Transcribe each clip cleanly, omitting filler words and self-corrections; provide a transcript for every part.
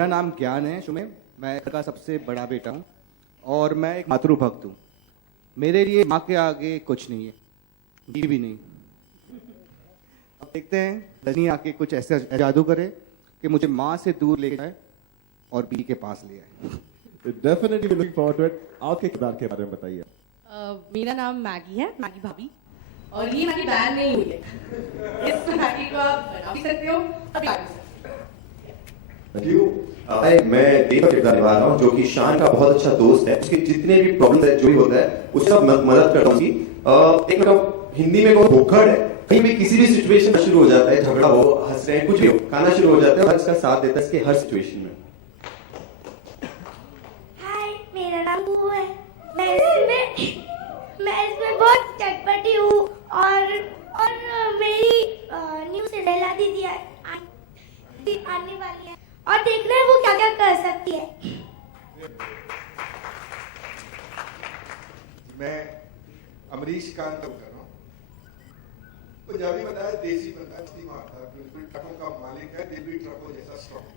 मेरा नाम ज्ञान है शुमे, मैं घर का सबसे बड़ा बेटा हूँ और मैं एक मातृभक्त हूँ। मेरे लिए माँ के आगे कुछ नहीं है, जी भी नहीं। अब देखते हैं रजनी आके कुछ ऐसा जादू करे कि मुझे माँ से दूर ले जाए और बी के पास ले आए। Definitely looking forward to it. आपके किरदार के बारे में बताइए। मेरा नाम मैगी है, मैगी भाभी, और ये मैगी बैन नहीं हुई है। इस मैगी को आप बना भी सकते हो और खा भी सकते हो। मैं देव का किरदार निभा रहा हूँ, जो कि शान का बहुत अच्छा दोस्त है। उसके जितने भी प्रॉब्लम है, जो भी होता है, उससे मदद करता हूँ उसकी। एक मतलब हिंदी में बहुत भुक्कड़ है, कहीं भी किसी भी सिचुएशन शुरू हो जाता है, झगड़ा हो, हंस रहे हैं, कुछ भी हो, खाना शुरू हो जाता है और इसका साथ देता है इसके हर सिचुएशन में। हाय, मेरा नाम बू है। मैं इसमें बहुत चटपटी हूँ और मेरी न्यू सिंड्रेला दीदी आने वाली है और देखना है वो क्या क्या कर सकती है। मैं अमरीश कांत कर रहा हूँ। पंजाबी बताया, देसी बताया, मस्ती मारता है, बिल्कुल ट्रकों का मालिक है, दिल भी ट्रकों जैसा स्ट्रॉन्ग।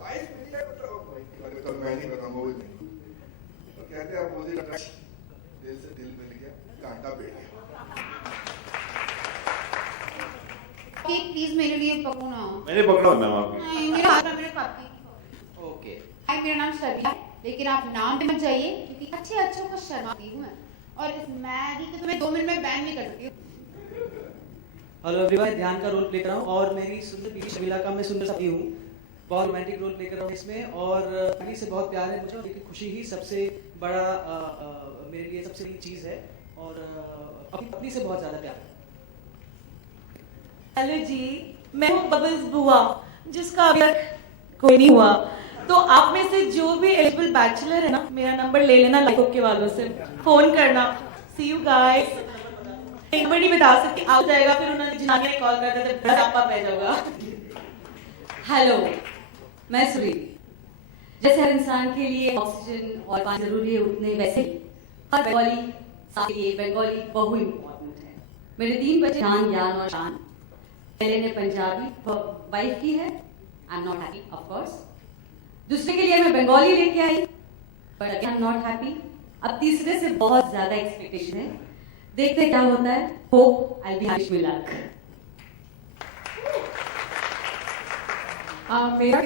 वाइफ मेरी है, तो मैं नहीं बताऊँ, वो भी नहीं। तो कहते हैं मुझे दिल से दिल मिल गया, कांटा बैठ गया। प्लीज मेरे लिए पकड़ो ना। मैंने पकड़ा मैम आपकी। नहीं, मेरे हाथ में मेरे पापी। ओके। हाय, मेरा नाम शर्मिला है, लेकिन आप नाम पे मत जाइए क्योंकि अच्छे को शर्माती हूँ मैं, और इस मैगी को तो मैं 2 मिनट में बैन नहीं कर सकती हूँ। हेलो एवरीवन, ध्यान का रोल प्ले कर रहा हूँ और मेरी सुंदर बीवी शर्मिला का मैं सुंदर साथी हूँ। बहुत रोमांटिक रोल प्ले कर रहा हूँ इसमें और मैगी से बहुत प्यार है मुझे, लेकिन खुशी ही सबसे बड़ा मेरे लिए सबसे बड़ी चीज़ है और अपनी से बहुत ज़्यादा प्यार है। हेलो जी, मैं हूँ बबल्स बुआ, जिसका अभी तक कोई नहीं हुआ। तो आप में से जो भी एलिजिबल बैचलर है ना, मेरा नंबर ले लेना, लाइफ के वालों से फोन करना। सी यू गाइस। नंबर नहीं बता सकती, आ जाएगा, फिर उन्होंने जिनाने कॉल कर देते, बड़ा आपा पै जाऊंगा। हेलो, मैं सुरीली। जैसे हर इंसान के लिए ऑक्सीजन और पानी जरूरी है, उतने वैसे ही हर बंगाली साथ के लिए बंगाली बहु इम्पोर्टेंट है। मेरे 3 बच्चे जान, ज्ञान और शान। पहले ने पंजाबी वाइफ की है, I am not happy of course. दूसरे के लिए मैं बंगाली लेके आई, but again I am not happy. अब तीसरे से बहुत ज्यादा एक्सपेक्टेशन है, देखते क्या होता है। Hope I will be wish me luck.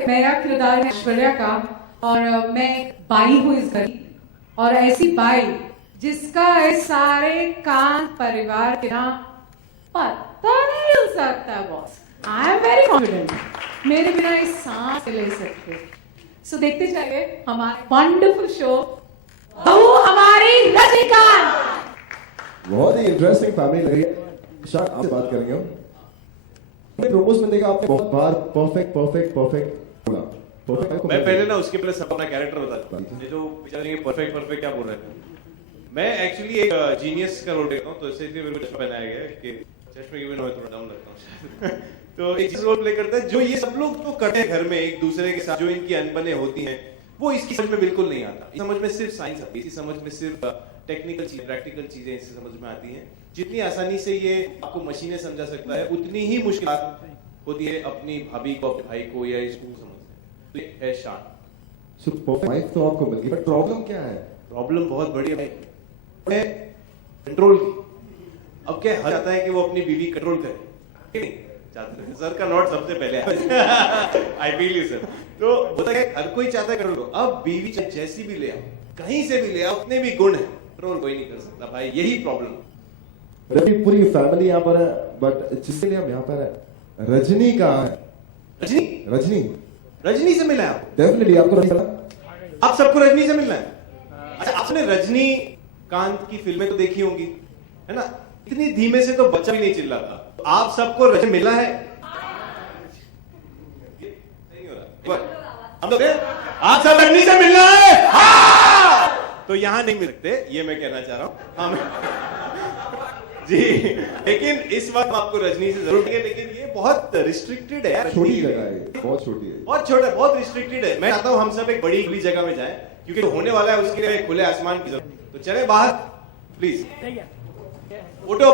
मेरा किरदार है ऐश्वर्या का और मैं एक बाई हूँ इस घर की, और ऐसी बाई जिसका इस सारे कान परिवार के ना पता नहीं हिल सकता boss. I am very confident, मेरे बिना इस सांस ले सकते। सो देखते जाइए हमारे वंडरफुल शो बहू हमारी रजनीकांत। बहुत ही इंटरेस्टिंग फैमिली लग रही है। शान, आपसे बात करेंगे हम। हमने प्रोमोस में देखा आपने बहुत बार परफेक्ट बोला। परफेक्ट मैं पहले ना उसके पहले सब अपना कैरेक्टर बताता हूँ। ये जो बेचारे परफेक्ट क्या बोल रहे हैं। मैं एक्चुअली एक जीनियस का रोल करता हूँ, तो इसलिए मेरे को चश्मा पहनाया गया है कि चश्मे की वजह से थोड़ा डाउन लगता हूँ। तो एक रोल प्ले करता है जो ये सब लोग तो करते हैं घर में एक दूसरे के साथ, जो इनकी अनबने होती हैं, वो इसकी समझ में बिल्कुल नहीं आता। इस समझ में सिर्फ साइंस आती है, इसी समझ में सिर्फ टेक्निकल चीजें, प्रैक्टिकल चीजें इससे समझ में आती हैं। जितनी आसानी से ये आपको मशीनें समझा सकता है, उतनी ही मुश्किल होती है अपनी भाभी को, अपने भाई को या इसको समझना। तो ये है शान। सो परफेक्ट वाइफ तो आपको मिल गई, बट प्रॉब्लम क्या है? प्रॉब्लम बहुत बड़ी है कंट्रोल की। अब क्या हर चाहता है कि वो अपनी बीवी कंट्रोल करे, सर का नोट सबसे पहले आई फील यू सर। तो होता है हर कोई चाहता है कंट्रोल। अब बीवी जैसी भी ले आओ, कहीं से भी ले आओ, उतने भी गुण है, कंट्रोल कोई नहीं कर सकता भाई, यही प्रॉब्लम। पूरी फैमिली यहाँ पर है, बट जिसके लिए हम यहाँ पर है, रजनी कहाँ है? रजनी से मिला आप? डेफिनेटली आपको रजनी, आप सबको रजनी से मिलना है। अच्छा, आपने रजनी कांत की फिल्में तो देखी होंगी, है ना? इतनी धीमे से तो बच्चा भी नहीं चिल्ला था। आप सबको रजनी मिला है? नहीं हो रहा। हम लोग आप सब रजनी से मिलना है? हाँ! तो यहां नहीं मिल सकते, ये मैं कहना चाह रहा हूं। हाँ जी, लेकिन इस वक्त आपको रजनी से जरूर है, लेकिन ये बहुत रिस्ट्रिक्टेड है, छोटी जगह है, बहुत छोटी है, बहुत छोटा, बहुत रिस्ट्रिक्टेड है। मैं चाहता हूं हम सब एक बड़ी खुली जगह में जाएं, क्योंकि होने वाला है उसके लिए खुले आसमान की जरूरत। तो चले बाहर प्लीज, फोटो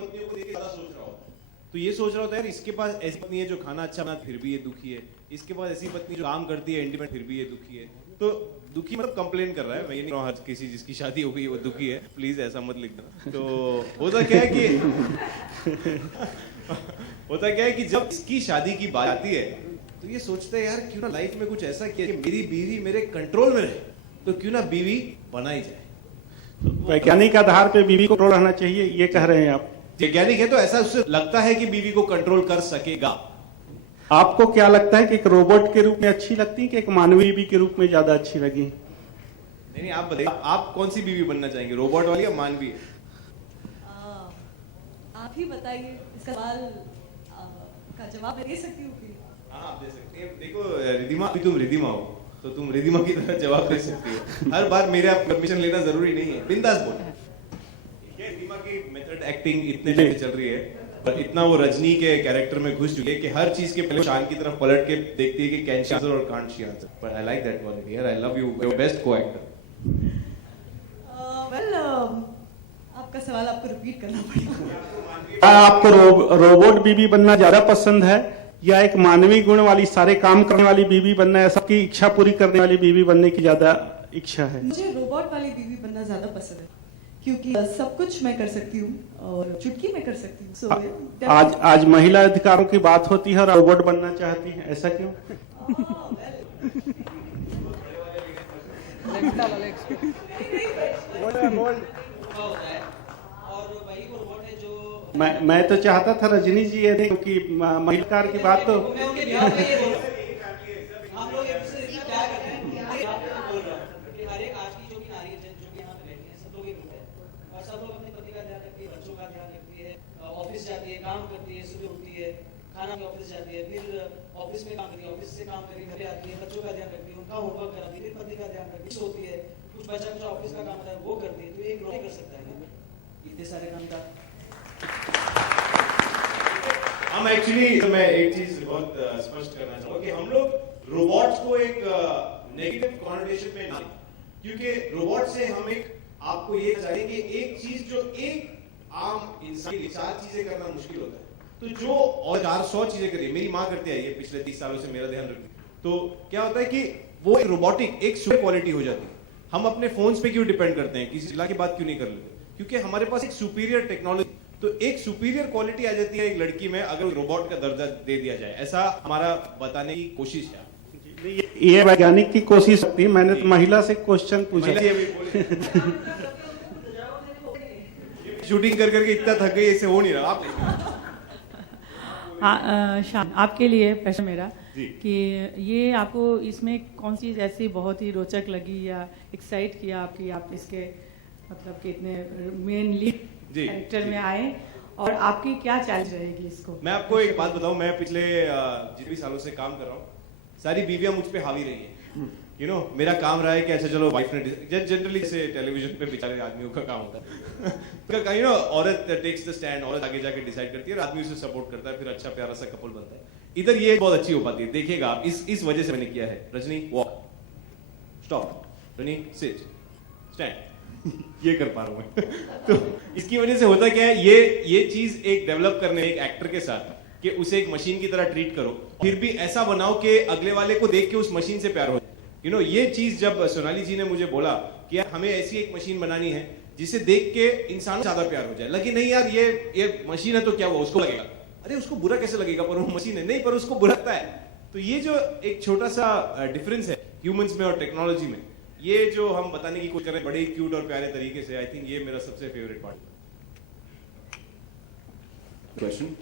पत्नियों को देख के ज्यादा सोच रहा होता है, तो ये सोच रहा होता है यार इसके पास ऐसी पत्नी है जो खाना अच्छा बना फिर भी ये दुखी है, इसके पास ऐसी पत्नी जो काम करती है इंडिपेंडेंट फिर भी ये दुखी है। तो दुखी मतलब कंप्लेन कर रहा है, मैं ये नहीं कह रहा हूं हर किसी जिसकी शादी हो गई वो दुखी है, प्लीज ऐसा मत लिख देना। तो होता क्या है कि जब इसकी शादी की बात आती है तो ये सोचता है यार क्यों ना लाइफ में कुछ ऐसा किया कि मेरी बीवी मेरे कंट्रोल में रहे, तो क्यों ना बीवी बनाई जाए। वैज्ञानिक आधार पे बीवी को कंट्रोल रहना चाहिए, ये कह रहे हैं आप? वैज्ञानिक है तो ऐसा उससे लगता है कि बीवी को कंट्रोल कर सकेगा। आपको क्या लगता है कि एक रोबोट के रूप में अच्छी लगती है कि एक मानवीय बीवी के रूप में ज्यादा अच्छी लगी? नहीं आप बताइए, आप कौन सी बीवी बनना चाहेंगे, रोबोट वाली या मानवीय? आप ही बताइए, इस सवाल का जवाब मैं दे सकती हूँ? हाँ आप दे सकते हैं। देखो रिधिमा, अभी तुम रिधिमा हो तो तुम रिधिमा की तरह जवाब दे सकती हो, हर बार मेरे आप परमिशन लेना जरूरी नहीं है, बिंदास बोलो। रिधिमा की मेथड एक्टिंग इतने टाइम चल रही है और इतना वो रजनी के कैरेक्टर में घुस चुकी है कि हर चीज के पहले शान की तरफ पलट के देखती है कि कैन शी आंसर और can't she answer. But I like that quality यार, I love you, your best co-actor. Well आपका सवाल आपको रिपीट करना पड़ेगा। आपको रोबोट बीवी बनना ज्यादा पसंद है या एक मानवीय गुण वाली सारे काम करने वाली बीवी बनना है, सबकी इच्छा पूरी करने वाली बीवी बनने की ज्यादा इच्छा है? मुझे रोबोट वाली बीवी बनना ज्यादा पसंद है क्योंकि सब कुछ मैं कर सकती हूँ और चुटकी में कर सकती हूँ। So, आज महिला अधिकारों की बात होती है और रोबोट बनना चाहती है, ऐसा क्यों? मैं तो चाहता था रजनी जी ये क्योंकि महिला की बात तो ऑफिस जाती है, काम करती है, सुबह उठती है, खाना में ऑफिस जाती है, फिर ऑफिस में काम करती है, ऑफिस से काम करके घर आती है, बच्चों का ध्यान रखती है, उनका होमवर्क कराती है, फिर पति का ध्यान रखती है, सोती है, कुछ बचा कुछ ऑफिस का काम होता है वो करती है। तो एक रोबोट कर सकता है इतने सारे काम का। हम एक्चुअली मैं एक चीज बहुत स्पष्ट करना चाहूंगा कि हम लोग रोबोट्स को एक नेगेटिव कॉनोटेशन में ना, क्योंकि रोबोट से हम एक आपको ये चाहिए कि एक चीज जो एक आम इंसान के लिए 4 चीजें करना मुश्किल होता है, तो जो और 400 चीजें करिए, मेरी माँ करती आई है पिछले 30 सालों से, मेरा ध्यान रखती, तो क्या होता है कि वो एक रोबोटिक एक सुपर क्वालिटी हो जाती है। हम अपने फोन्स पे क्यों डिपेंड करते हैं, किसी जिला की बात क्यों नहीं कर लेते? क्योंकि हमारे पास एक सुपीरियर टेक्नोलॉजी, तो एक सुपीरियर क्वालिटी आ जाती है एक लड़की में अगर रोबोट का दर्जा दे दिया जाए, ऐसा हमारा बताने की कोशिश है। ये वैज्ञानिक की कोशिश होती है, मैंने तो महिला से क्वेश्चन पूछा। शूटिंग कर करके इतना थक गई, इससे हो नहीं रहा। आप शान, आपके लिए प्रश्न मेरा कि ये आपको इसमें कौन सी ऐसी बहुत ही रोचक लगी या एक्साइट किया आपकी, आप इसके मतलब कि इतने मेन लीड कैरेक्टर में आए और आपकी क्या चैलेंज रहेगी इसको? मैं आपको एक बात बताऊं, मैं पिछले जितने सालों से काम कर रहा हूँ, सारी बीवियां मुझ पे हावी रही हैं। यू नो मेरा काम रहा है कि अच्छा चलो वाइफ ने, जनरली से टेलीविजन पे बेचारे आदमियों का काम होता है, यू नो औरत टेक्स द स्टैंड, औरत आगे जाके डिसाइड करती है और आदमी उसे सपोर्ट करता है, फिर अच्छा प्यारा सा कपल बनता है। इधर ये बहुत अच्छी हो पाती है, देखिएगा आप, इस वजह से मैंने किया है। Rajni walk, stop, Rajni sit, stand, ये कर पा रहा हूं मैं। तो इसकी वजह से होता क्या है, ये चीज एक डेवलप करने एक एक्टर के साथ कि उसे एक मशीन की तरह ट्रीट करो, फिर भी ऐसा बनाओ कि अगले वाले को देख के उस मशीन से प्यार हो जाए। यू नो ये चीज जब सोनाली जी ने मुझे बोला कि यार हमें ऐसी एक मशीन बनानी है जिसे देख के इंसान ज्यादा प्यार हो जाए, लगे नहीं यार ये मशीन है तो क्या हुआ, उसको लगेगा अरे उसको बुरा कैसे लगेगा, पर वो मशीन है, नहीं पर उसको बुरा लगता है। तो ये जो एक छोटा सा डिफरेंस है ह्यूमंस में और टेक्नोलॉजी में, ये जो हम बताने की कोशिश कर रहे हैं बड़े क्यूट और प्यारे तरीके से, आई थिंक ये मेरा सबसे फेवरेट पार्ट है। क्वेश्चन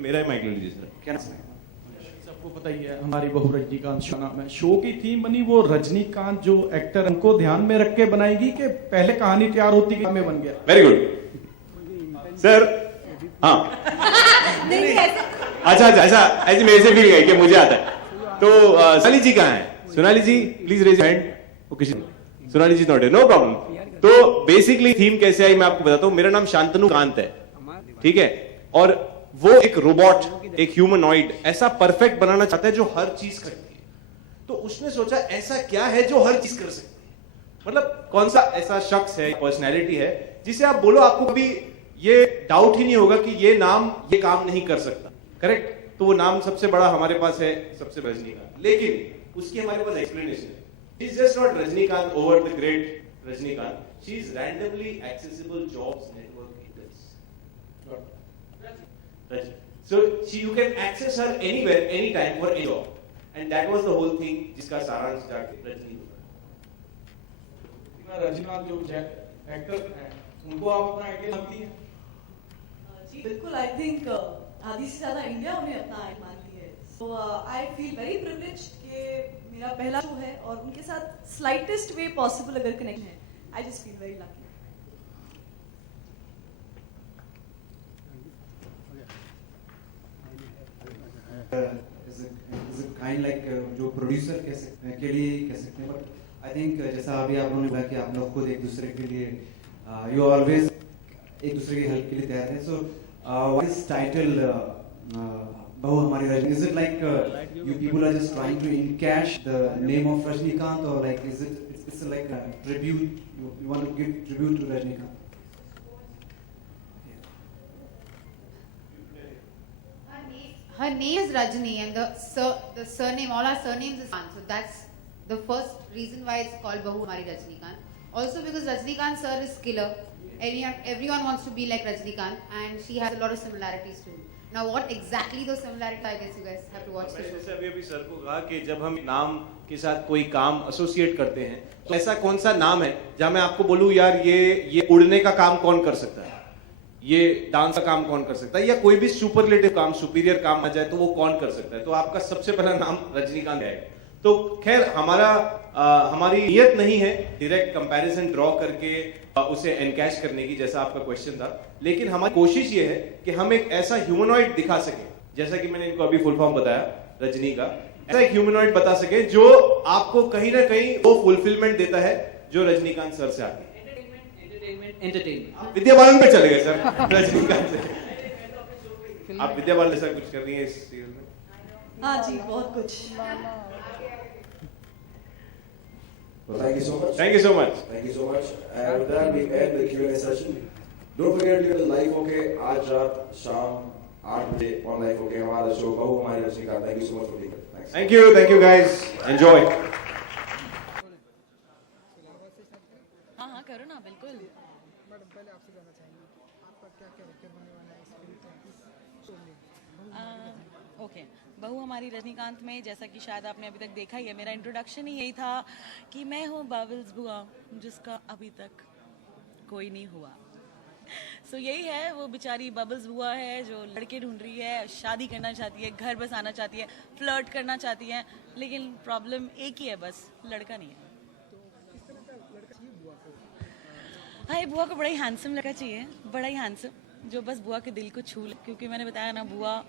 मेरा माइक ले लीजिए सर। क्या सबको पता ही है हमारी बहू रजनीकांत शो नाम है, शो की थीम बनी वो रजनीकांत जो एक्टर उनको ध्यान में रख के बनाएगी कि पहले कहानी तैयार होती है में बन गया। Very good sir. हाँ अच्छा ऐसे मेरे से फील गई कि मुझे आता है। तो सोनाली जी कहाँ है? सोनाली जी प्लीज रेज योर हैंड। वो किसी सोनाली जी नॉट है, नो प्रॉब्लम। तो बेसिकली थीम कैसे आई मैं आपको बताता हूँ। मेरा नाम शांतनु कांत है, ठीक है, और वो एक रोबोट, एक ह्यूमनॉइड ऐसा परफेक्ट बनाना चाहता है जो हर चीज करती है। तो उसने सोचा ऐसा क्या है जो हर चीज कर सकता है, मतलब कौन सा ऐसा शख्स है, पर्सनैलिटी है जिसे आप बोलो आपको कभी ये डाउट ही नहीं होगा कि ये नाम ये काम नहीं कर सकता, करेक्ट? तो वो नाम सबसे बड़ा हमारे पास है, सबसे रजनीकांत। लेकिन उसकी हमारे पास एक्सप्लेनेशन है। She is just not Rajinikanth over the great Rajinikanth, she is randomly accessible jobs network index. So you can access her anywhere, anytime for any job, and that was the whole thing जिसका सारांश जाके रजनी होगा। रजनीकांत जो actor हैं उनको आप अपना idea मानती हैं? जी बिल्कुल, आई थिंक आधी से ज्यादा इंडिया उन्हें अपना आइडल मानती है। सो आई फील वेरी प्रिविलेज्ड कि मेरा पहला शो है और उनके साथ स्लाइटेस्ट वे पॉसिबल अगर कनेक्शन है, आई just feel very lucky. is it kind like जो प्रोड्यूसर कह सकते हैं के लिए कह सकते हैं, बट आई थिंक जैसा अभी आप लोगों ने बोला कि आप लोग खुद एक दूसरे के लिए यू ऑलवेज एक दूसरे की हेल्प के लिए तैयार हैं। सो व्हाट इज टाइटल बहू हमारी Rajni? Is it like you people are just trying to encash the name of Rajinikanth, और like is it's like a tribute, you want to give tribute to Rajinikanth? Her name is Rajni and the surname, all our surnames is Khan. So that's the first reason why it's called Bahu Hamari Rajnikant. Also because Rajnikant sir is killer. Everyone wants to be like Rajnikant, and she has a lot of similarities too. Now what exactly those similarities, I guess you guys have to watch the show. जैसे अभी sir को कहा कि जब हम नाम के साथ कोई काम एसोसिएट करते हैं तो ऐसा कौन सा नाम है जहां मैं आपको बोलूं यार ये उड़ने का काम कौन कर सकता है, ये डांस का काम कौन कर सकता है, या कोई भी सुपरलेटिव काम, सुपीरियर काम आ जाए तो वो कौन कर सकता है? तो आपका सबसे पहला नाम रजनीकांत है। तो खैर हमारी नियत नहीं है डायरेक्ट कंपैरिजन ड्रॉ करके उसे एनकैश करने की, जैसा आपका क्वेश्चन था, लेकिन हमारी कोशिश ये है कि हम एक ऐसा ह्यूमनॉइड दिखा सके, जैसा कि मैंने इनको अभी फुल फॉर्म बताया रजनी का, ऐसा एक ह्यूमनॉइड बता सके जो आपको कहीं ना कहीं वो फुलफिलमेंट देता है जो रजनीकांत सर से आती है। एंटरटेनमेंट विद्या बालन पे चले गए सर रजनीकांत से। आप विद्या बालन जैसा कुछ कर रही हैं इस सीरियल में? हाँ जी, बहुत कुछ। Well, thank you so much. Thank you so much. Thank you so much. And with that, we end the Q&A session. Don't forget to go to Life OK आज रात शाम 8 बजे on Life OK हमारा show बहू हमारी Rajinikanth. Thank you so much for being here. Thanks. Thank you guys. Enjoy. हाँ हाँ करो ना, बिल्कुल। मैडम पहले आपसे जानना चाहेंगे कि आपका क्या कैरेक्टर होने वाला है इस फिल्म में? ओके, बहू हमारी रजनीकांत में जैसा कि शायद आपने अभी तक देखा ही है, मेरा इंट्रोडक्शन ही यही था कि मैं हूँ बबल्स बुआ जिसका अभी तक कोई नहीं हुआ। सो यही है, वो बेचारी बबल्स बुआ है जो लड़के ढूंढ रही है, शादी करना चाहती है, घर बसाना चाहती है, फ्लर्ट करना चाहती है, लेकिन प्रॉब्लम एक ही है, बस लड़का नहीं है। हाँ, ये बुआ को बड़ा ही हैंडसम लड़का चाहिए, बड़ा ही हैंडसम, जो बस बुआ के दिल को छू ले, क्योंकि मैंने बताया ना, बुआ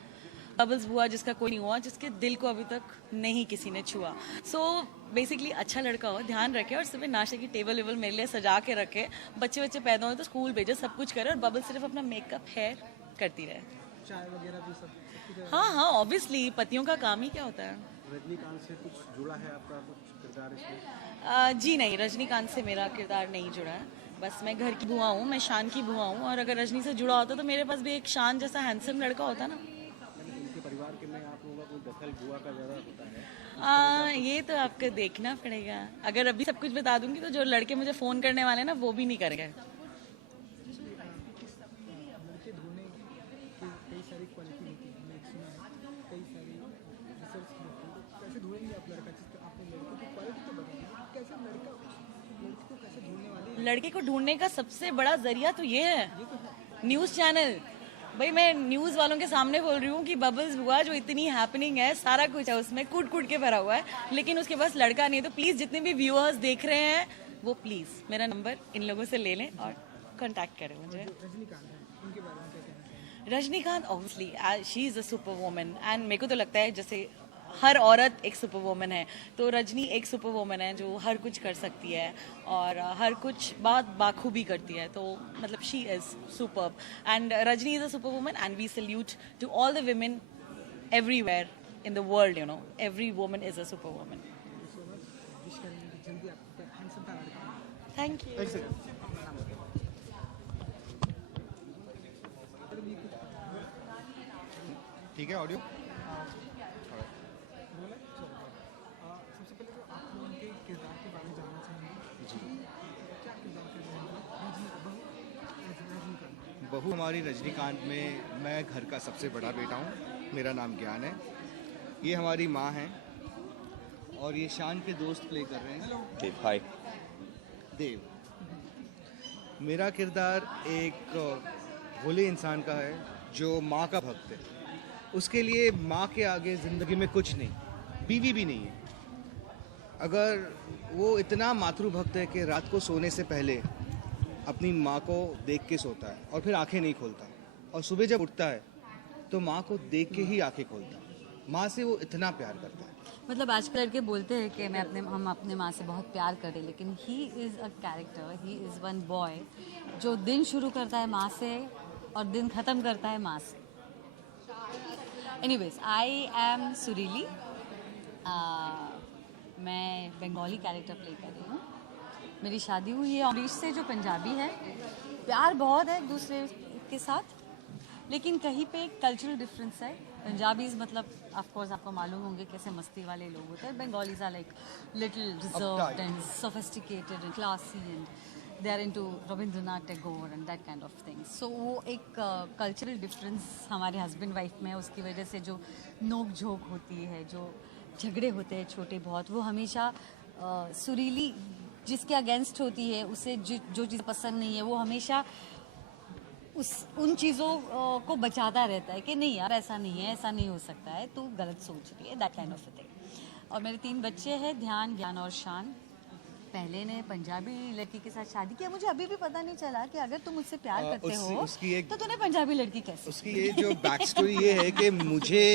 बबल्स बुआ जिसका कोई नहीं हुआ, जिसके दिल को अभी तक नहीं किसी ने छुआ। सो बेसिकली अच्छा लड़का हो, ध्यान रखे, और सुबह नाश्ते की टेबल वेबल मेरे लिए सजा के रखे, बच्चे पैदा हो तो स्कूल भेजे, सब कुछ करे, और बबल सिर्फ अपना मेकअप हेयर करती रहे। चाय वगैरह भी सब? हाँ, ऑब्वियसली पतियों का काम ही क्या होता है। रजनीकांत से कुछ जुड़ा है आपका कुछ किरदार इसमें? जी नहीं, रजनीकांत से मेरा किरदार नहीं जुड़ा है, बस मैं घर की बुआ हूँ, मैं शान की बुआ हूँ, और अगर रजनी से जुड़ा होता तो मेरे पास भी एक शान जैसा हैंडसम लड़का होता ना। उनके परिवार के में आप लोगों का कोई दखल बुआ का ज़्यादा होता है? ये तो आपको देखना पड़ेगा, अगर अभी सब कुछ बता दूंगी तो जो लड़के मुझे फ़ोन करने वाले हैं ना, वो भी नहीं करेंगे। लड़के ढूंढने की कई सारी क्वालिटी होती है, मैंने सुना है, कई सारी रिसर्च की होती है, तो कैसे ढूंढेंगे आप लड़का? जिसका आपने लड़के की क्वालिटी तो बताई, कैसे लड़के को कैसे ढूंढने वाले? लड़के को ढूंढने का सबसे बड़ा जरिया तो ये है न्यूज़ चैनल। भाई मैं न्यूज़ वालों के सामने बोल रही हूँ कि बबल्स बुआ जो इतनी हैपनिंग है, सारा कुछ है उसमें, कूट के भरा हुआ है, लेकिन उसके पास लड़का नहीं है। तो प्लीज़ जितने भी व्यूअर्स देख रहे हैं वो प्लीज़ मेरा नंबर इन लोगों से ले लें और कांटेक्ट करें मुझे। रजनीकांत है, उनके बारे में क्या कहना चाहिए? Rajinikanth obviously she is a super woman, and मेरे को तो लगता है जैसे हर औरत एक सुपर वुमन है, तो रजनी एक सुपर वुमन है जो हर कुछ कर सकती है और हर कुछ बात बाखूबी करती है। तो मतलब she is superb, and Rajni is a super woman, and we salute to all the women everywhere in the world, you know, every woman is a super woman. Thank you. ठीक है ऑडियो। सबसे पहले तो आप लोगों के किरदार के बारे में जानना चाहेंगे जी, क्या किरदार कर रहे हैं रजनीकांत? बहू हमारी रजनीकांत में मैं घर का सबसे बड़ा बेटा हूँ। मेरा नाम ज्ञान है। ये हमारी माँ हैं और ये शान के दोस्त प्ले कर रहे हैं। देव, हाय। देव। मेरा किरदार एक भोले इंसान का है जो माँ का भक्त है। उसके लिए माँ के आगे ज़िंदगी में कुछ नहीं, बीवी भी नहीं है। अगर वो इतना मातृभक्त है कि रात को सोने से पहले अपनी माँ को देख के सोता है और फिर आंखें नहीं खोलता, और सुबह जब उठता है तो माँ को देख के ही आंखें खोलता है। माँ से वो इतना प्यार करता है। मतलब आजकल लड़के बोलते हैं कि हम अपने माँ से बहुत प्यार करें, लेकिन ही is a character, he is one boy जो दिन शुरू करता है माँ से और दिन ख़त्म करता है माँ से। एनीवेज, आई एम सुरीली। मैं बंगाली कैरेक्टर प्ले कर रही हूँ। मेरी शादी हुई है अमरीश से, जो पंजाबी है। प्यार बहुत है एक दूसरे के साथ, लेकिन कहीं पे एक कल्चरल डिफरेंस है। पंजाबीज मतलब ऑफ कोर्स आपको मालूम होंगे कैसे मस्ती वाले लोग होते हैं। Bengalis are like little reserved and sophisticated and classy and they are into Rabindranath Tagore and that kind of things. So वो एक कल्चरल डिफरेंस हमारे हस्बैंड वाइफ में है। उसकी वजह से जो नोक झोंक होती है, जो झगड़े होते हैं छोटे बहुत, वो हमेशा सुरीली जिसके अगेंस्ट होती है, उसे जो चीज़ पसंद नहीं है, वो हमेशा उन चीज़ों को बचाता रहता है कि नहीं यार ऐसा नहीं है, ऐसा नहीं हो सकता है, तू गलत सोच रही है, दैट काइंड ऑफ थिंग। और मेरे 3 बच्चे हैं, ध्यान, ज्ञान और शान। पहले ने पंजाबी लड़की के साथ शादी किया। मुझे अभी भी पता नहीं चला कि अगर तुम मुझसे प्यार करते हो तो तूने पंजाबी लड़की कैसे? उसकी ये जो बैक स्टोरी ये है कि मुझे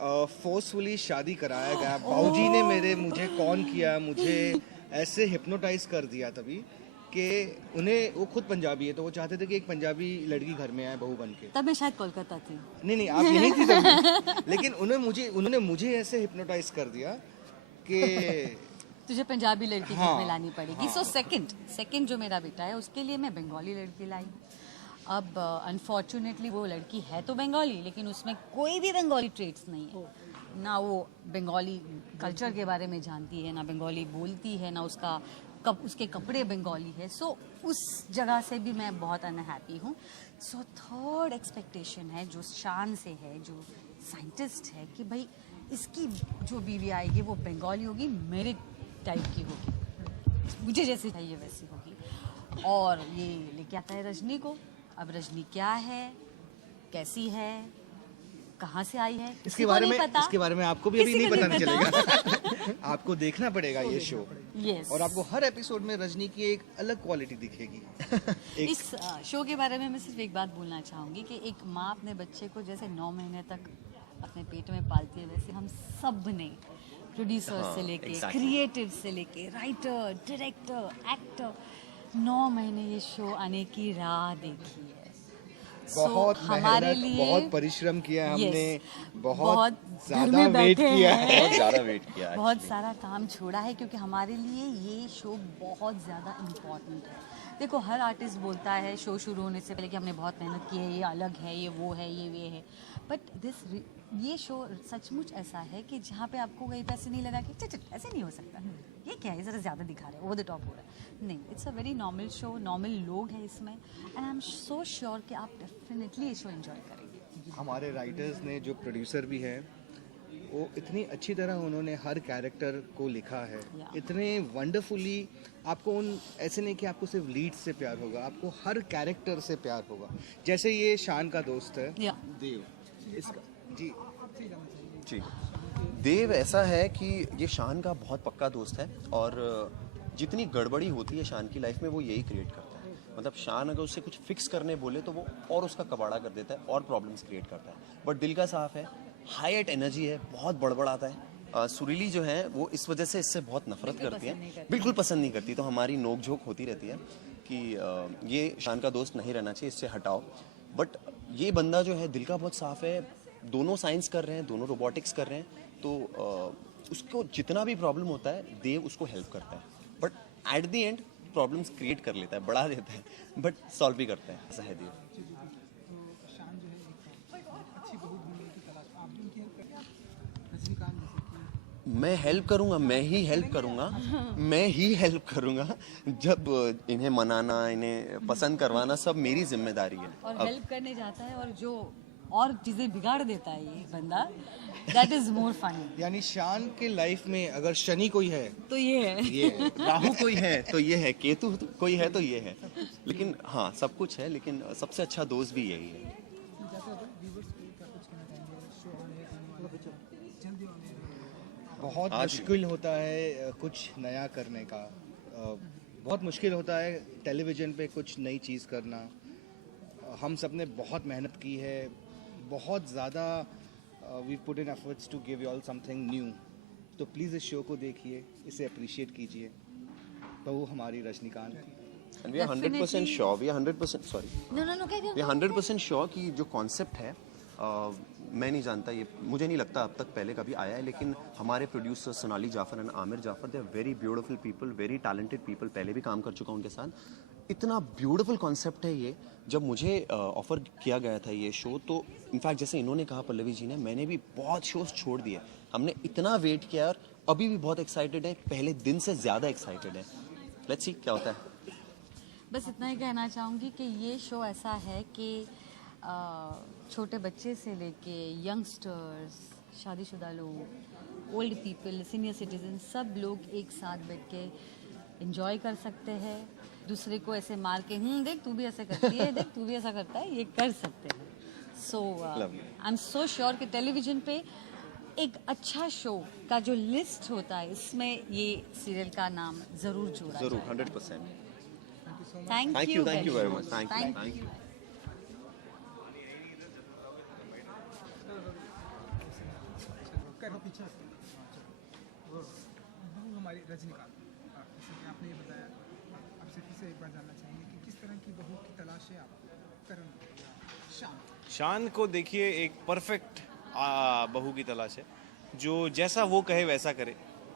फोर्सफुली शादी कराया गया। बाबूजी ने मुझे कौन किया, मुझे ऐसे हिप्नोटाइज कर दिया तभी कि वो खुद पंजाबी है, तो वो चाहते थे कि एक पंजाबी लड़की घर में आए बहू बन के। तब मैं शायद कोलकाता थी। नहीं आप यहीं थी तभी। लेकिन उन्होंने मुझे ऐसे हिप्नोटाइज कर दिया कि तुझे पंजाबी लड़की घर में लानी पड़ेगी। सो सेकंड जो मेरा बेटा है उसके लिए मैं बंगाली लड़की लाई। अब अनफॉर्चुनेटली वो लड़की है तो बंगाली, लेकिन उसमें कोई भी बंगाली ट्रेट्स नहीं है। ना वो बंगाली कल्चर के बारे में जानती है, ना बंगाली बोलती है, ना उसके कपड़े बंगाली है। सो उस जगह से भी मैं बहुत अनहैप्पी हूँ। सो थर्ड एक्सपेक्टेशन है जो शान से है, जो साइंटिस्ट है, कि भाई इसकी जो बीवी आएगी वो बंगाली होगी, मेरे टाइप की होगी, मुझे जैसी चाहिए वैसी होगी। और ये लेके आता है रजनी को। अब रजनी क्या है, कैसी है, कहाँ से आई है, इसके बारे में आपको भी अभी नहीं पता चलेगा। आपको देखना पड़ेगा ये शो। Yes. और आपको हर एपिसोड में रजनी की एक अलग क्वालिटी दिखेगी। इस शो के बारे में मैं सिर्फ एक बात बोलना चाहूँगी कि एक माँ अपने बच्चे को जैसे 9 महीने तक अपने पेट में पालती है, वैसे हम सब ने प्रोड्यूसर से लेके क्रिएटिव से लेके राइटर, डायरेक्टर, एक्टर 9 महीने ये शो आने की राह देखी है। बहुत हमारे लिए बहुत परिश्रम किया है हमने, बहुत ज़्यादा वेट किया है, बहुत ज़्यादा वेट किया है, बहुत सारा काम छोड़ा है, क्योंकि हमारे लिए ये शो बहुत ज़्यादा इम्पोर्टेंट है। देखो हर आर्टिस्ट बोलता है शो शुरू होने से पहले कि हमने बहुत मेहनत की है, ये अलग है, ये वो है, ये है, बट ये शो सचमुच ऐसा है कि जहाँ पे आपको कहीं पे ऐसे नहीं लगा कि चट ऐसे नहीं हो सकता, ये क्या है, ज़रा ज़्यादा दिखा रहे हैं, ओवर द टॉप हो रहा है। नहीं, it's a very normal show, normal लोग हैं इसमें, and I am so sure कि आप डेफिनेटली ये शो एंजॉय करेंगे। हमारे राइटर्स ने, जो प्रोड्यूसर भी हैं, वो इतनी अच्छी तरह उन्होंने हर कैरेक्टर को लिखा है, इतने वंडरफुली। आपको ऐसे नहीं कि आपको सिर्फ लीड से प्यार होगा, आपको हर कैरेक्टर से प्यार होगा। जैसे ये शान का दोस्त है देव, इसका जी देव ऐसा है कि ये शान का बहुत पक्का दोस्त है, और जितनी गड़बड़ी होती है शान की लाइफ में वो यही क्रिएट करता है। मतलब शान अगर उससे कुछ फिक्स करने बोले तो वो और उसका कबाड़ा कर देता है और प्रॉब्लम्स क्रिएट करता है, बट दिल का साफ है, हाई एट एनर्जी है, बहुत बड़बड़ाता है। सुरीली जो है वो इस वजह से इससे बहुत नफरत करती है, बिल्कुल पसंद नहीं करती, तो हमारी नोक झोंक होती रहती है कि ये शान का दोस्त नहीं रहना चाहिए, इससे हटाओ। बट ये बंदा जो है दिल का बहुत साफ है, दोनों साइंस कर रहे हैं, दोनों रोबोटिक्स कर रहे हैं, तो उसको जितना भी प्रॉब्लम होता है देव उसको हेल्प करता है। But at the end problems create कर लेता है, बढ़ा देता है, बट सॉल्व भी करता है। ऐसा है देव। तो शान जो है एक अच्छी बहू ढूंढने की तलाश में, आप भी उनकी हेल्प करें रजनीकांत जैसे कि मैं हेल्प करूंगा, मैं ही हेल्प करूंगा, मैं ही हेल्प करूंगा। जब इन्हें मनाना, इन्हें पसंद करवाना सब मेरी जिम्मेदारी है। और हेल्प करने जाता है और जो और चीजें बिगाड़ देता है ये बंदा, दैट इज मोर फनी। यानी शान के लाइफ में अगर शनि कोई है तो ये है, राहु कोई है तो ये है, केतु कोई है तो ये है, लेकिन हाँ सब कुछ है, लेकिन सबसे अच्छा दोस्त भी यही है। जैसे अगर व्यूवर्स को क्या कुछ कहना चाहेंगे, शो आने आने वाला जल्दी आने बहुत मुश्किल होता है कुछ नया करने का, बहुत मुश्किल होता है टेलीविज़न पे कुछ नई चीज़ करना। हम सब ने बहुत मेहनत की है, बहुत ज़्यादा we put in efforts to give you all something new. तो प्लीज़ इस शो को देखिए, इसे अप्रिशिएट कीजिए। बहू हमारी Rajinikanth. And we are 100% sure, we are 100% sorry. We are 100% sure कि जो कॉन्सेप्ट है, मैं नहीं जानता, ये मुझे नहीं लगता अब तक पहले कभी आया है, लेकिन हमारे producer Sonali Jafar and Aamir Jafar, they are very beautiful people, very talented people. पहले भी काम कर चुका हूँ उनके साथ। इतना ब्यूटीफुल कॉन्सेप्ट है ये। जब मुझे ऑफर किया गया था ये शो, तो इनफैक्ट जैसे इन्होंने कहा पल्लवी जी ने, मैंने भी बहुत शोज छोड़ दिए। हमने इतना वेट किया और अभी भी बहुत एक्साइटेड है, पहले दिन से ज़्यादा एक्साइटेड है। लेट्स सी क्या होता है। बस इतना ही कहना चाहूँगी कि ये शो ऐसा है कि छोटे बच्चे से लेके यंगस्टर्स, शादीशुदा लोग, ओल्ड पीपल, सीनियर सिटीजन, सब लोग एक साथ बैठ के एंजॉय कर सकते हैं। दूसरे को ऐसे मार के देख तू भी ऐसे करती है, देख तू भी ऐसा करता है, ये कर सकते हैं। सो आई एम सो श्योर कि टेलीविजन पे एक अच्छा शो का जो लिस्ट होता है, इसमें ये सीरियल का नाम ज़रूर जोड़ा जाए। ज़रूर 100%। Thank you very much. Thank you. करो पीछे। बहू हमारी रजनीकांत, जैसे कि आपने ये बताया, आपसे फिर से एक बार जानना चाहेंगे कि किस तरह की बहू की तलाश है आपको? करण, शान। शान को देखिए, एक परफेक्ट बहू की तलाश है, जो जैसा वो कहे वैसा करे,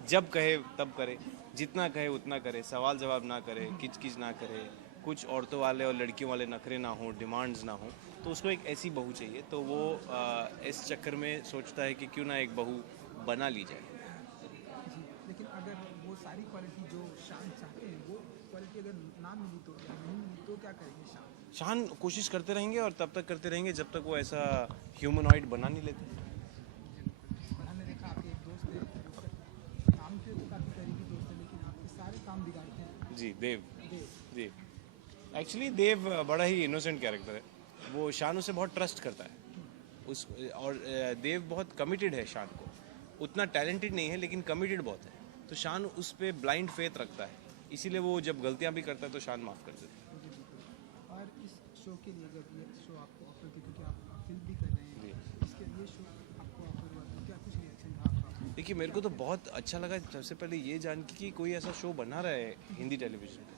जब कहे तब करे, जितना कहे उतना करे, सवाल जवाब ना करे, किच किच ना करे, कुछ औरतों वाले और लड़कियों वाले नखरे ना हो, डिमांड्स ना हो। तो उसको एक ऐसी बहू चाहिए। तो वो इस चक्कर में सोचता है कि क्यों ना एक बहू बना ली जाए। जी, लेकिन अगर वो सारी क्वालिटी जो शान चाहते हैं, वो क्वालिटी अगर ना मिली तो या नहीं मिली तो क्या करेंगे शान? शान कोशिश करते रहेंगे और तब तक करते रहेंगे जब तक वो ऐसा ह्यूमनॉइड बना नहीं लेते। हमने देखा आपके एक दोस्त है, जो काम के तो काफ़ी करीबी दोस्त है, लेकिन आपके सारे काम बिगाड़ते हैं। जी, देव जी। एक्चुअली देव बड़ा ही इनोसेंट कैरेक्टर है। वो शान उसे बहुत ट्रस्ट करता है उस, और देव बहुत कमिटेड है शान को। उतना टैलेंटेड नहीं है लेकिन कमिटेड बहुत है। तो शान उस पर ब्लाइंड फेथ रखता है, इसीलिए वो जब गलतियां भी करता है तो शान माफ़ कर देता है। और इस शो के लिए जब ये शो आपको ऑफर किया, क्योंकि आप फिल्म भी कर रहे हैं, इसके लिए शो आपको ऑफर हुआ तो क्या कुछ रिएक्शन था आपका? देखिए, मेरे को तो बहुत अच्छा लगा सबसे पहले ये जान के कि कोई ऐसा शो बना रहा है हिंदी टेलीविजन पे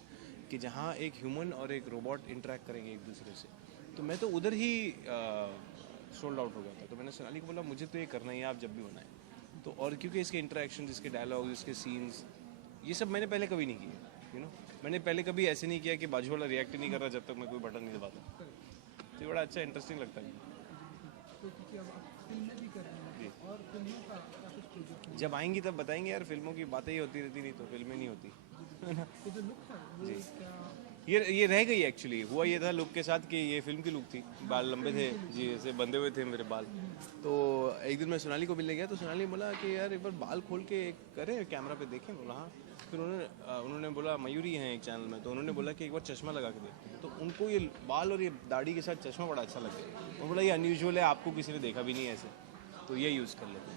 कि जहाँ एक ह्यूमन और एक रोबोट इंटरेक्ट करेंगे एक दूसरे से। तो मैं तो उधर ही सोल्ड आउट हो गया था। तो मैंने सोनाली को बोला मुझे तो ये करना ही है, आप जब भी बनाएं। तो और क्योंकि इसके इंटरेक्शन, इसके डायलॉग, इसके सीन्स, ये सब मैंने पहले कभी नहीं किए। मैंने पहले कभी ऐसे नहीं किया कि बाजू वाला रिएक्ट ही नहीं कर रहा जब तक मैं कोई बटन नहीं दबाता। तो ये बड़ा अच्छा इंटरेस्टिंग लगता है। तो क्योंकि अब आप फिल्में भी कर रहे हैं और फिल्मों का क्या कुछ प्रोजेक्ट है? जब आएंगी तब बताएंगे यार। फिल्मों की बातें ही होती रहती, नहीं तो फिल्में नहीं होती। तो जो लुक था वो क्या? ये रह गई एक्चुअली। हुआ ये था लुक के साथ कि ये फिल्म की लुक थी, बाल लंबे थे जी, ऐसे बंधे हुए थे मेरे बाल। तो एक दिन मैं सोनाली को मिलने गया तो सोनाली बोला कि यार एक बार बाल खोल के करें, कैमरा पे देखें। बोला हाँ। फिर उन्होंने बोला मयूरी हैं एक चैनल में, तो उन्होंने बोला कि एक बार चश्मा लगा के देखते हैं। तो उनको ये बाल और ये दाढ़ी के साथ चश्मा बड़ा अच्छा लग गया। वो बोला ये अनयूजुअल है, आपको किसी ने देखा भी नहीं ऐसे, तो ये यूज़ कर लेते हैं।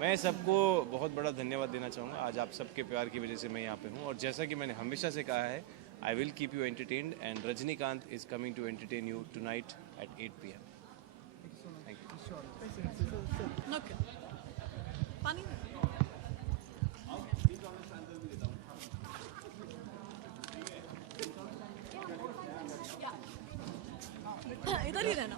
मैं सबको बहुत बड़ा धन्यवाद देना चाहूँगा। आज आप सबके प्यार की वजह से मैं यहाँ पे हूँ, और जैसा कि मैंने हमेशा से कहा है, I will keep you entertained and Rajinikanth is coming to entertain you tonight at 8 PM। Thank you. Okay, पानी इधर ही रहना।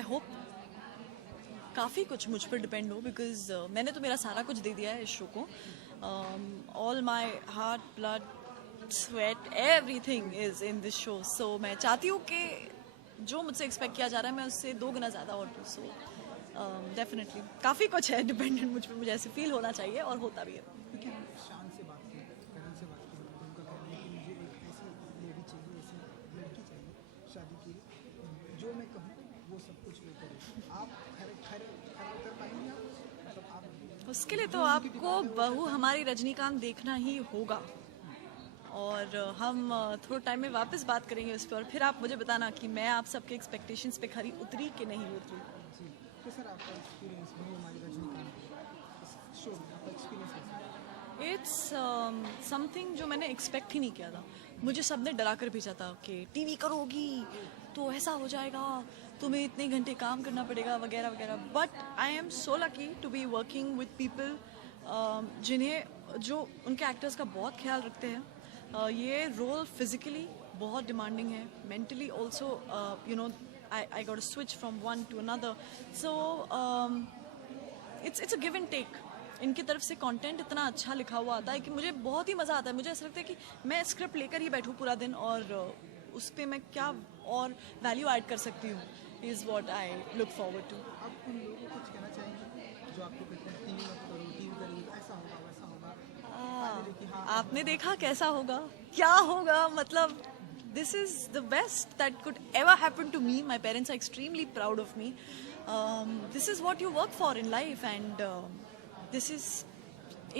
आई होप काफ़ी कुछ मुझ पर डिपेंड हो, बिकॉज मैंने तो मेरा सारा कुछ दे दिया है इस शो को. All my heart, blood, sweat, everything is in this show. So मैं चाहती हूँ कि जो मुझसे एक्सपेक्ट किया जा रहा है मैं उससे 2 गुना ज़्यादा और दूँ. सो डेफिनेटली काफ़ी कुछ है डिपेंडेंट मुझ पर, मुझे ऐसे फील होना चाहिए और होता भी है. शान से बात की, करण से बात की, उनका कहना है कि मुझे एक ऐसी लेडी चाहिए, ऐसी लड़की चाहिए शादी के लिए, जो मैं कहूँ वो सब कुछ वो करे. आप खरे उतर पाएंगे? मतलब आप उसके लिए तो आपको बहू हमारी रजनीकांत देखना ही होगा, और हम थोड़े टाइम में वापस बात करेंगे उस पर, और फिर आप मुझे बताना कि मैं आप सबके एक्सपेक्टेशंस पे खरी उतरी कि नहीं उतरी. तो सर आपका एक्सपीरियंस बहू हमारी रजनीकांत शो में आपका एक्सपीरियंस कैसा है? इट्स समथिंग जो मैंने एक्सपेक्ट ही नहीं किया था. मुझे सबने डरा कर भेजा था कि टीवी करोगी तो ऐसा हो जाएगा, तुम्हें इतने घंटे काम करना पड़ेगा वगैरह वगैरह. But I am so lucky to be working with people जो उनके एक्टर्स का बहुत ख्याल रखते हैं. ये रोल फिजिकली बहुत डिमांडिंग है, mentally also you know I got to switch from one to another. So it's a give and take. इनकी तरफ से कंटेंट इतना अच्छा लिखा हुआ आता है कि मुझे बहुत ही मज़ा आता है. मुझे ऐसा लगता है कि मैं स्क्रिप्ट लेकर ही बैठूँ पूरा दिन, और उस पर मैं क्या और वैल्यू ऐड कर सकती हूँ, is what I look forward to. आप उन लोगों को कुछ कहना चाहेंगे जो आपको कहते हैं टीवी मत करो, टीवी करिए, ऐसा होगा वैसा होगा? आपने देखा कैसा होगा, क्या होगा, मतलब this is the best that could ever happen to me. My parents are extremely proud of me. This is what you work for in life, and this is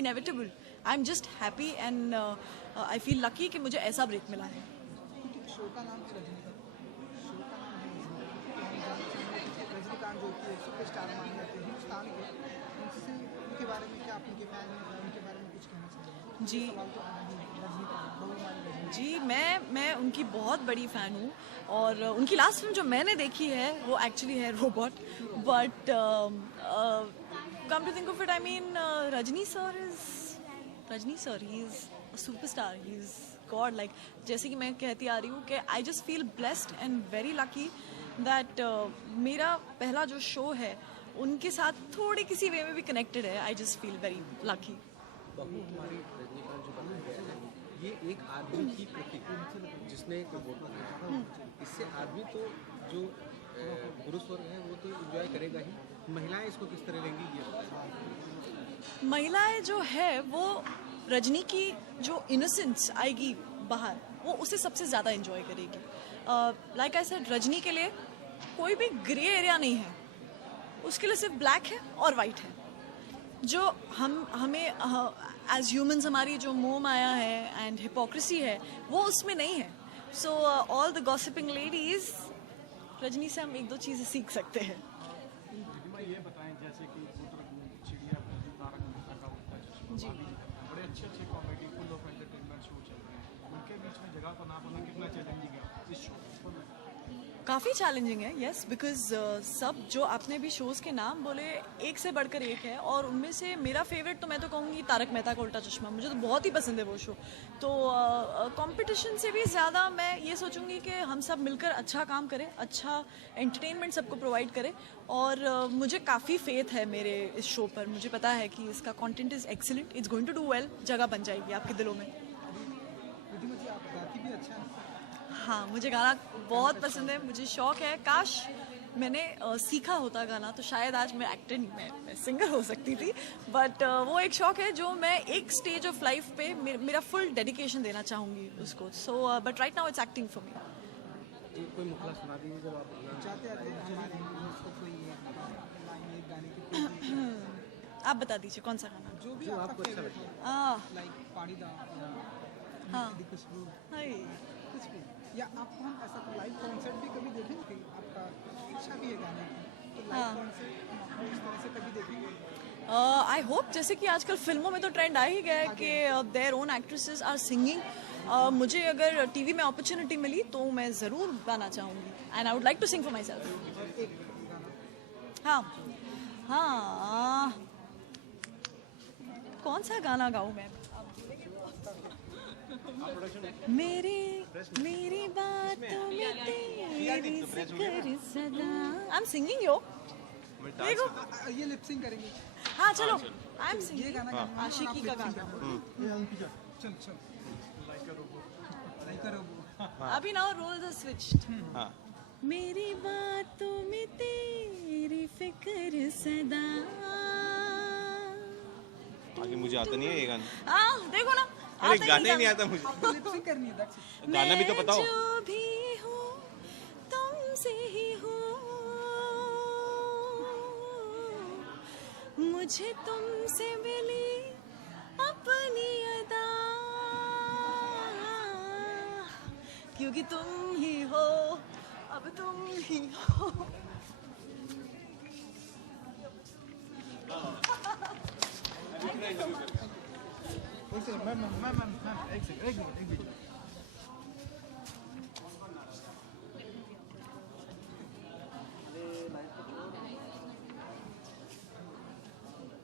inevitable. I'm just happy and I feel lucky कि मुझे ऐसा break मिला है. Show का नाम है Rajinikanth, show का नाम है रजनीकांत, जो कि सुपरस्टार माने जाते हैं हिंदुस्तान के. उनसे उनके बारे में क्या, आप उनके फैन हैं, उनके बारे में कुछ कहना चाहिए? जी जी, मैं उनकी बहुत बड़ी फ़ैन हूँ, और उनकी लास्ट फिल्म जो मैंने देखी है वो एक्चुअली है robot. But come to think of it, I mean Rajni sir, he is a superstar, he is god. Like जैसे कि मैं कहती आ रही हूँ कि I just feel blessed and very lucky that मेरा पहला जो शो है उनके साथ थोड़ी किसी वे में भी कनेक्टेड है. आई जस्ट फील वेरी लकी. बहू हमारी रजनीकांत जो बनाया गया है, ये एक आदमी की प्रति जिसने एक रोबोट बनाया, इससे आदमी तो जो पुरुष वर्ग है वो तो एंजॉय करेगा ही, महिलाएं इसको किस तरह लेंगी ये बताएं. महिलाएं जो है वो रजनी की जो इनोसेंस आएगी बाहर, वो उसे सबसे ज़्यादा एंजॉय करेगी. लाइक आई सेड, रजनी के लिए कोई भी ग्रे एरिया नहीं है, उसके लिए सिर्फ ब्लैक है और वाइट है. जो हमें एज ह्यूमंस हमारी जो मोह माया है एंड हिपोक्रेसी है वो उसमें नहीं है. So all the gossiping ladies, Rajni से हम 1-2 चीज़ें सीख सकते हैं. ये बताएं, जैसे कि चिड़िया तारक मेहता का उल्टा चश्मा, जी, बड़े अच्छे comedy full of entertainment show चल रहे हैं, उनके बीच में जगह बना पाना कितना चैलेंजिंग है इस शो? काफ़ी चैलेंजिंग है, येस, बिकॉज सब जो आपने भी शोज़ के नाम बोले एक से बढ़कर एक है, और उनमें से मेरा फेवरेट तो मैं तो कहूँगी तारक मेहता का उल्टा चश्मा. मुझे तो बहुत ही पसंद है वो शो. तो कंपटीशन से भी ज़्यादा मैं ये सोचूंगी कि हम सब मिलकर अच्छा काम करें, अच्छा एंटरटेनमेंट सबको प्रोवाइड करें. और मुझे काफ़ी फेथ है मेरे इस शो पर. मुझे पता है कि इसका content is excellent, it's going to do well, जगह बन जाएगी आपके दिलों में. आप गाती भी अच्छा है. हाँ, मुझे गाना बहुत पसंद है, मुझे शौक है. काश मैंने सीखा होता गाना तो शायद आज मैं एक्टर नहीं, मैं सिंगर हो सकती थी. बट वो एक शौक है जो मैं एक स्टेज ऑफ लाइफ पे मेरा फुल डेडिकेशन देना चाहूँगी उसको. So but right now it's acting for me. कोई मुखला सुना दीजिए जब आप चाहते हैं हमारे कोई लाइन एक गाने की. आप बता दीजिए कौन सा गाना जो भी आपको अच्छा लगे, लाइक पाड़ीदा, हाँ, खुशबू, कुछ भी, या आपको हम ऐसा लाइव कॉन्सर्ट भी कभी देखेंगे? आपका इच्छा भी है गाने की, तो लाइव कॉन्सर्ट हम इस तरह से कभी देखेंगे? I hope. जैसे कि आजकल फिल्मों में तो ट्रेंड आ ही गया है कि their own actresses are singing. मुझे अगर टीवी में अपॉर्चुनिटी मिली तो मैं ज़रूर गाना चाहूँगी, and I would like to sing for myself. हाँ, कौन सा गाना गाऊँ मैं? मेरी बातों में तेरी बेफिक्र सदा। I'm singing yo. देखो ये लिप सिंक करेंगे। हाँ चलो आई एम ये सिंगिंग गाना आशिकी का गाना। चल चल लाइक करो अभी नाउ रोल द स्विच। मेरी बातों में तेरी फिक्र सदा। आगे मुझे आता नहीं है ये गाना। देखो ना अरे गाने नहीं आता मुझे। लिप सिंक करनी है दैट्स इट। गाना भी तो बताओ। जो भी हूँ तुमसे ही हूँ, मुझे तुमसे मिली अपनी अदा, क्योंकि तुम ही हो, अब तुम ही हो। मैम एक सेकंड